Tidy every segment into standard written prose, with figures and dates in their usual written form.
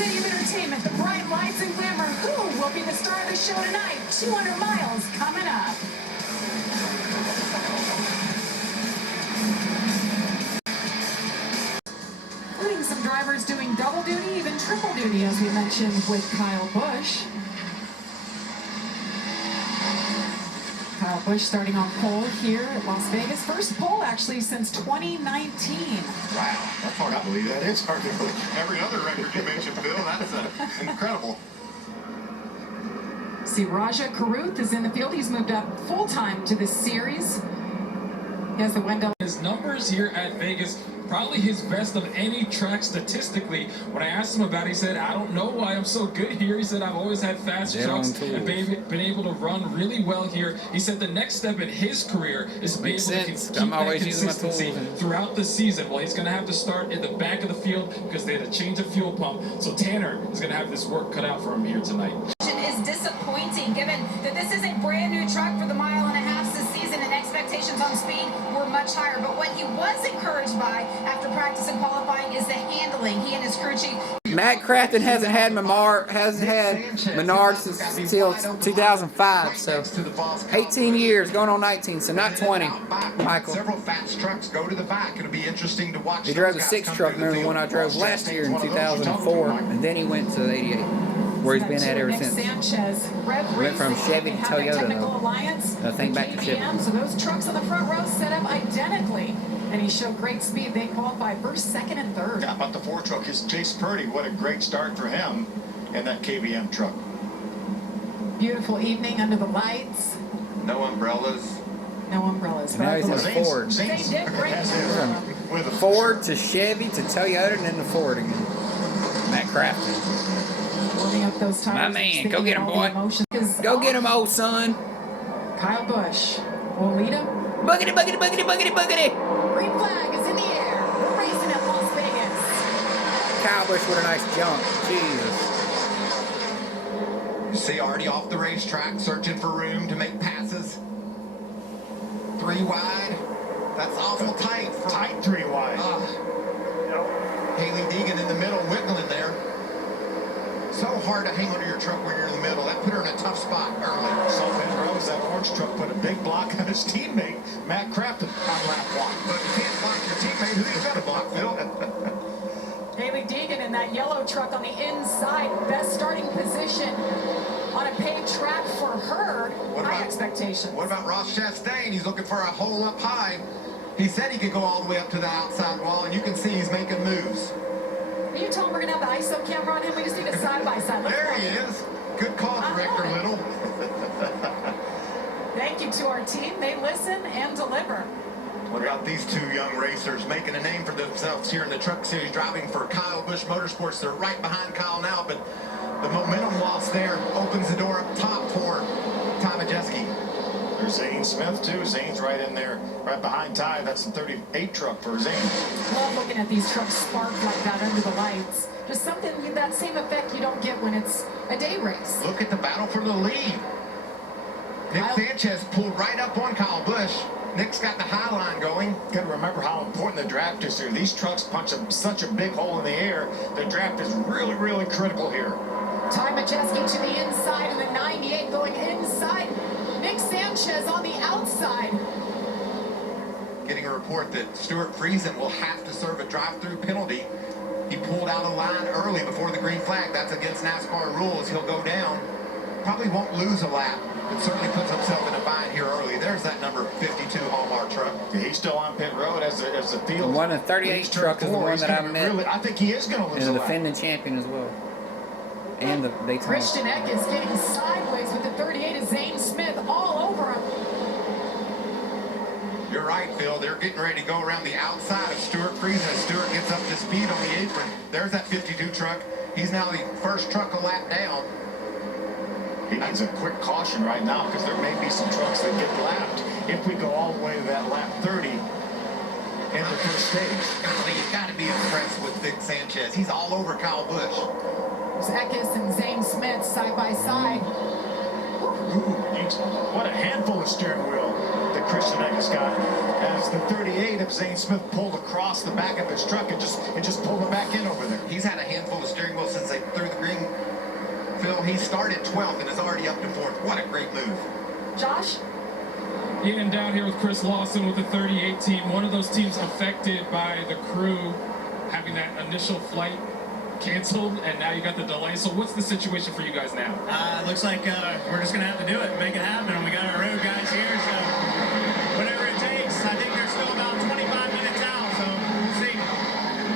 city of entertainment, the bright lights and glamour. Who will be the star of the show tonight? 200 miles coming up. Including some drivers doing double duty, even triple duty, as we mentioned with Kyle Busch. Kyle Busch starting on pole here at Las Vegas. First pole actually since 2019. Wow, that's hard to believe. That is hard to believe. Every other record you mentioned, Bill, that's incredible. See, Raja Karuth is in the field. He's moved up full-time to this series. He has the Wendell. His numbers here at Vegas, probably his best of any track statistically. When I asked him about it, he said, I don't know why I'm so good here. He said, I've always had fast trucks and been able to run really well here. He said the next step in his career is to be able to keep that consistency throughout the season. Well, he's going to have to start in the back of the field because they had to change a fuel pump. So Tanner is going to have this work cut out for him here tonight. Is disappointing given that this is a brand new truck for the mile-and-a-half this season and expectations on speed were much higher. But what he was encouraged by after practice and qualifying is the handling. He and his crew chief. Matt Craftsman hasn't had Menard since 2005, so 18 years, going on 19, so not 20. Michael. Several fast trucks go to the back. It'll be interesting to watch. He drove the 6 truck, remember the one I drove last year in 2004, and then he went to the 88. Where he's been at ever since. Went from Chevy to Toyota, though. I think back to Chevy. So those trucks on the front row set up identically, and he showed great speed. They qualified first, second, and third. Yeah, about the 4 truck is Chase Purdy. What a great start for him in that KBM truck. Beautiful evening under the lights. No umbrellas. No umbrellas. Now he's in a Ford. They did great. From Ford to Chevy to Toyota and then to Ford again. Matt Craftsman. Up those tires. My man, go get him, boy. Go get him, old son. Kyle Busch will lead him. Buggity, buggity, buggity, buggity, buggity. Green flag is in the air. We're racing at Las Vegas. Kyle Busch with a nice jump. Jesus. You see already off the racetrack, searching for room to make passes. 3 wide. That's awful tight. Tight 3 wide. Haley Deegan in the middle, wiggling there. So hard to hang onto your truck when you're in the middle. That put her in a tough spot early. So Rose, that orange truck put a big block on his teammate, Matt Craftsman, on lap 1. But you can't block your teammate. Who you got to block, Phil? Haley Deegan in that yellow truck on the inside. Best starting position on a paved track for her. High expectations. What about Ross Chastain? He's looking for a hole up high. He said he could go all the way up to the outside wall, and you can see he's making moves. You told him we're going to have the ISO camera on him. We just need it side by side. There he is. Good call, Director Little. Thank you to our team. They listen and deliver. What about these 2 young racers making a name for themselves here in the Truck Series, driving for Kyle Busch Motorsports? They're right behind Kyle now, but the momentum loss there opens the door up top for Ty Majeski. There's Zane Smith, too. Zane's right in there, right behind Ty. That's the 38 truck for Zane. Love looking at these trucks spark like that under the lights. Just something, that same effect you don't get when it's a day race. Look at the battle for the lead. Nick Sanchez pulled right up on Kyle Busch. Nick's got the high line going. Got to remember how important the draft is here. These trucks punch such a big hole in the air. The draft is really, really critical here. Ty Majeski to the inside of the 98 going inside. Nick Sanchez on the outside. Getting a report that Stuart Friesen will have to serve a drive-through penalty. He pulled out a line early before the green flag. That's against NASCAR rules. He'll go down. Probably won't lose a lap, but certainly puts himself in a bind here early. There's that number 52 Hallmark truck. Yeah, he's still on pit road as the field. One of the 38 truck is the one that I met. I think he is going to lose a lap. And the defending champion as well. And the Daytona. Christian Eck is getting sideways with the 38 of Zane Smith all over him. You're right, Phil. They're getting ready to go around the outside of Stuart Friesen as Stuart gets up to speed on the apron. There's that 52 truck. He's now the first truck a lap down. He needs a quick caution right now because there may be some trucks that get lapped if we go all the way to that lap 30 in the first stage. Golly, you've got to be impressed with Nick Sanchez. He's all over Kyle Busch. There's Eckes and Zane Smith side by side. What a handful of steering wheel that Christian Eckes got. As the 38 of Zane Smith pulled across the back of his truck and just pulled it back in over there. He's had a handful of steering wheel since they threw the green. Phil, he started 12th and is already up to 4th. What a great move. Josh? Yeah, and down here with Chris Lawson with the 38 team, one of those teams affected by the crew having that initial flight canceled, and now you got the delay. So what's the situation for you guys now? Looks like we're just going to have to do it, make it happen. We got our road guys here, so whatever it takes. I think they're still about 25 minutes out, so we'll see.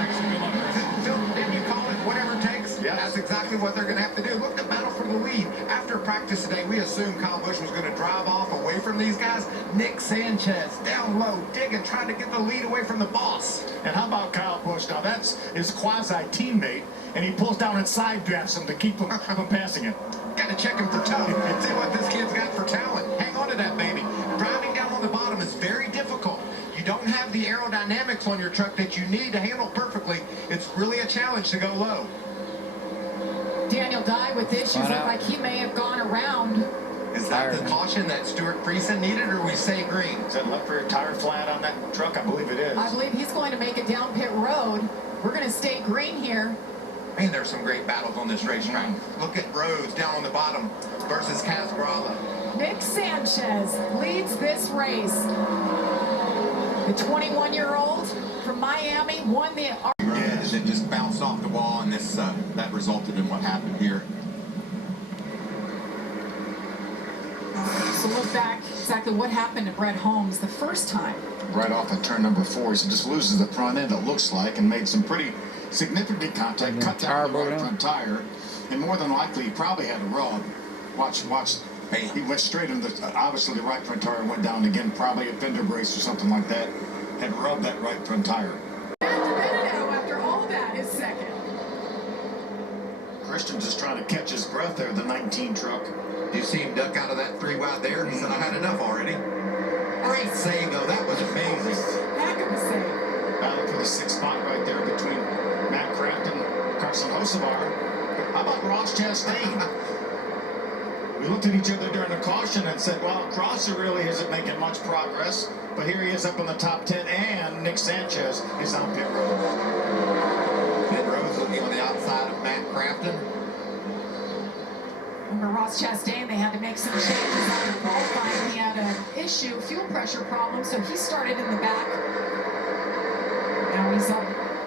Actually, good luck, Chris. Phil, didn't you call it whatever it takes? Yeah. That's exactly what they're going to have to do. Look, the battle for the lead. After practice today, we assumed Kyle Busch was going to drive off away from these guys. Nick Sanchez down low, digging, trying to get the lead away from the boss. And how about Kyle Busch? Now that's his quasi-teammate, and he pulls down and side drafts him to keep him from passing him. Got to check him for tough and see what this kid's got for talent. Hang on to that, baby. Driving down on the bottom is very difficult. You don't have the aerodynamics on your truck that you need to handle perfectly. It's really a challenge to go low. Daniel Dye with issues. Look like he may have gone around. Is that the caution that Stuart Friesen needed, or we say green? Is that left rear tire flat on that truck? I believe it is. I believe he's going to make it down pit road. We're going to stay green here. Man, there's some great battles on this racetrack. Look at Rhodes down on the bottom versus Casgrala. Nick Sanchez leads this race. The 21-year-old from Miami won the... Yeah, it just bounced off the wall, and this that resulted in what happened here. So look back exactly what happened to Brett Holmes the first time. Right off at turn number 4, he just loses the front end, it looks like, and made some pretty significant contact, cut down the right front tire, and more than likely he probably had a rub. Watch. He went straight into obviously the right front tire went down again, probably a fender brace or something like that. Had rubbed that right front tire. After all that is second. Christian just trying to catch his breath there, the 19 truck. You see him duck out of that 3 wide there? He said, I had enough already. Great save, though. That was amazing. Heck of a save. Battle for the 6th spot right there between Matt Kraft and Carson Hocevar. How about Ross Chastain? We looked at each other during the caution and said, well, Crosser really isn't making much progress, but here he is up in the top 10, and Nick Sanchez is on pit road. Pit road's looking on the outside of Matt Crafton. Remember Ross Chastain, they had to make some changes after qualifying. He had an issue, fuel pressure problem, so he started in the back. Now he's up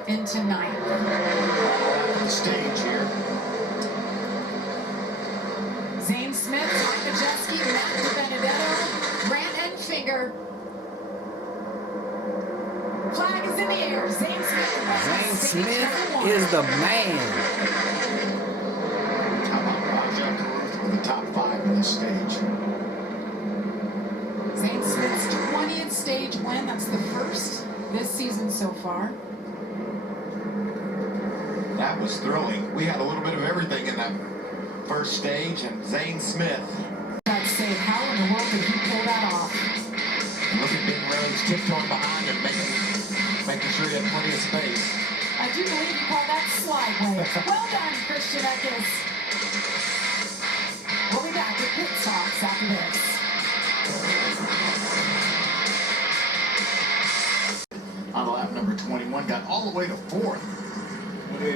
into 9th. Back to the stage here. Zane Smith, Mike Majeski, Matt Benedetto, Grant Enfinger. Flag is in the air. Zane Smith. Zane Smith is the man. How about Rajah Caruth with the top 5 in this stage? Zane Smith's 20th stage win. That's the first this season so far. That was thrilling. We had a little bit of everything in that first stage, and Zane Smith. I'd say, how in the world did he pull that off? Look at Big Rhodes tiptoeing behind him, making sure he had plenty of space. I do believe you call that slide wave. Well done, Christian Eckes. We'll be back with pit stops after this. On lap number 21, got all the way to 4th.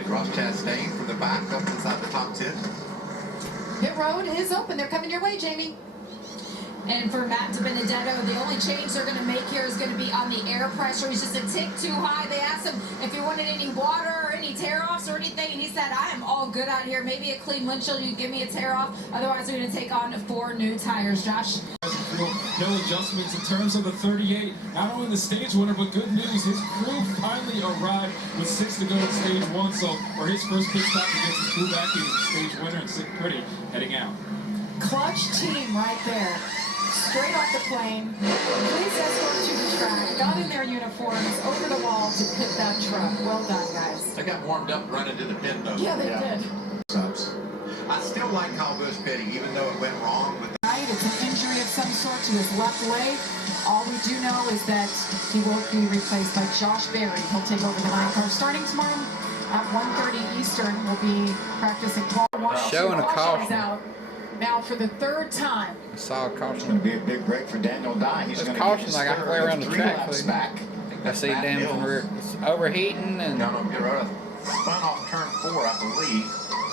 Ross Chastain from the back up inside the top 10. Pit road is open. They're coming your way, Jamie. And for Matt Benedetto, the only change they're going to make here is going to be on the air pressure. He's just a tick too high. They asked him if he wanted any water or any tear-offs or anything, and he said, I am all good out here. Maybe a clean windshield, you give me a tear-off. Otherwise, we're going to take on 4 new tires. Josh? No adjustments in terms of the 38. Not only the stage winner, but good news, his crew finally arrived with 6 to go in stage 1. So for his first pit stop, he gets his crew back. He's the stage winner and sit pretty heading out. Clutch team right there. Straight off the plane. Police escort to the track. Got in their uniforms over the wall to pit that truck. Well done, guys. They got warmed up running to the pit, though. Yeah, they did. I still like Kyle Busch pitting, even though it went wrong. But It's an injury of some sort to his left leg. All we do know is that he will be replaced by Josh Berry. He'll take over the 9 car starting tomorrow at 1:30 Eastern. We'll be practicing. Showing a caution. Out. now for the third time. I saw a It's caution. going to be a big break for Daniel Dye. He's There's going to caution get like halfway around the track. back. I see damage in the rear. It's overheating and No, get rid of spun off turn 4, I believe.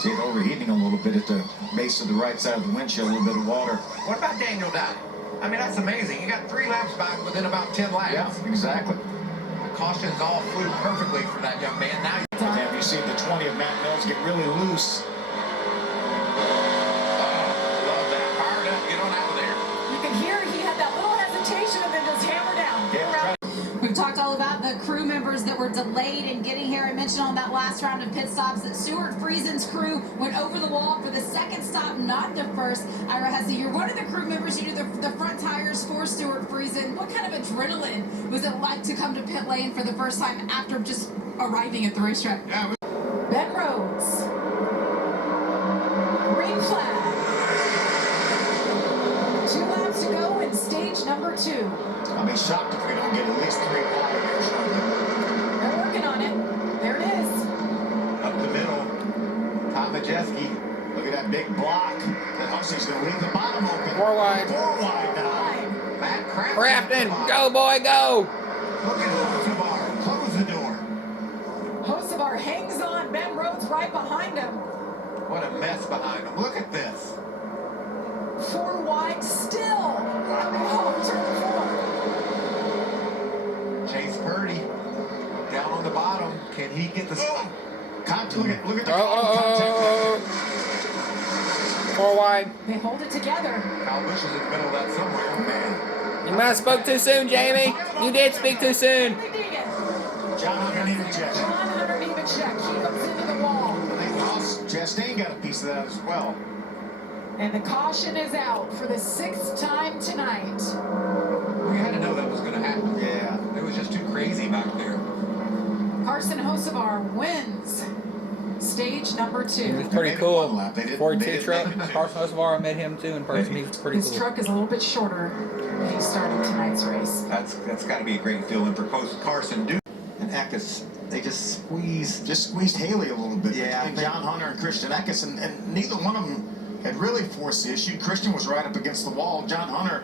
See it overheating a little bit at the base of the right side of the windshield, a little bit of water. What about Daniel Dye? I mean, that's amazing. You got 3 laps back within about 10 laps. Yeah, exactly. The cautions all flew perfectly for that young man. Now Have you seen the 20 of Matt Mills get really loose? love that. Fired up. Get on out of there. You can hear he had that little hesitation and then just hammer down. Yeah. We've talked all about the crew members that were delayed in getting here. I mentioned on that last round of pit stops that Stuart Friesen's crew went over the wall for the second stop, not the first. Ira Hesse, you're one of the crew members. You do the front tires for Stuart Friesen. What kind of adrenaline was it like to come to pit lane for the first time after just arriving at the racetrack? Yeah. Ben Rhodes. Green flag. 2 laps to go in stage number 2. I'll be shocked if we don't get at least 3 wide here shortly. They're working on it. There it is. Up the middle. Tom Majeski. Look at that big block. That Hussey's going to leave the bottom open. 4 wide. 4 wide now. Matt Craftsman, go boy, go! Look at Hosevar. Close the door. Hosevar hangs on. Ben Rhodes right behind him. What a mess behind him. Look at this. 4 wide still. Coming home, turn 4. Chase Purdy down on the bottom. Can he get the Contact. Look at the contact. 4 wide. They hold it together. Kyle Busch is in the middle of that somewhere. Man. You might have spoke too soon, Jamie. You did speak too soon. They dig it. John Hunter need to check. John Hunter need to check. He comes into the wall. I think Ross Chastain got a piece of that as well. And the caution is out for the 6th time tonight. We had to know that was going to happen. Yeah. It was just too crazy back there. Carson Hosevar wins stage number He 2. was pretty They made cool. one lap. They didn't- 42 they truck. didn't make it. Carson Hosevar, I met him too in person. He was pretty His cool. truck is a little bit shorter when he started tonight's race. That's got to be a great feeling for Carson Duke and Eckes. They just Squeezed Haley a little bit. Yeah, I Between think- John Hunter and Christian Eckes, and neither one of them had really forced the issue. Christian was right up against the wall. John Hunter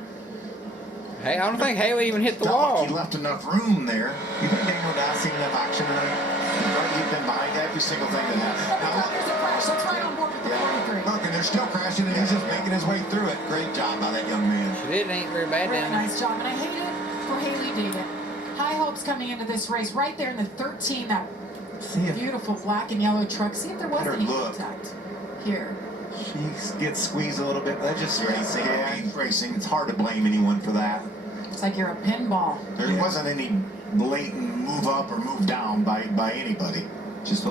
Hey, I don't think Haley even hit the felt like wall. he left enough room there. You think Daniel Dye seen enough action tonight? Right, he'd been behind every single thing that happened. Oh, there's a crash. That's right on board with the 43. Look, and they're still crashing, and he's just making his way through it. Great job by that young man. She did, ain't very bad Really down there. nice job. And I hate it for Haley David. High hopes coming into this race. Right there in the 13, that See if beautiful black and yellow truck. See if there was Better any look. contact here. she gets squeezed a little bit. That's just racing. Yeah, I mean, racing. it's hard to blame anyone for that. It's like you're a pinball. There wasn't any blatant move up or move down by anybody. Just a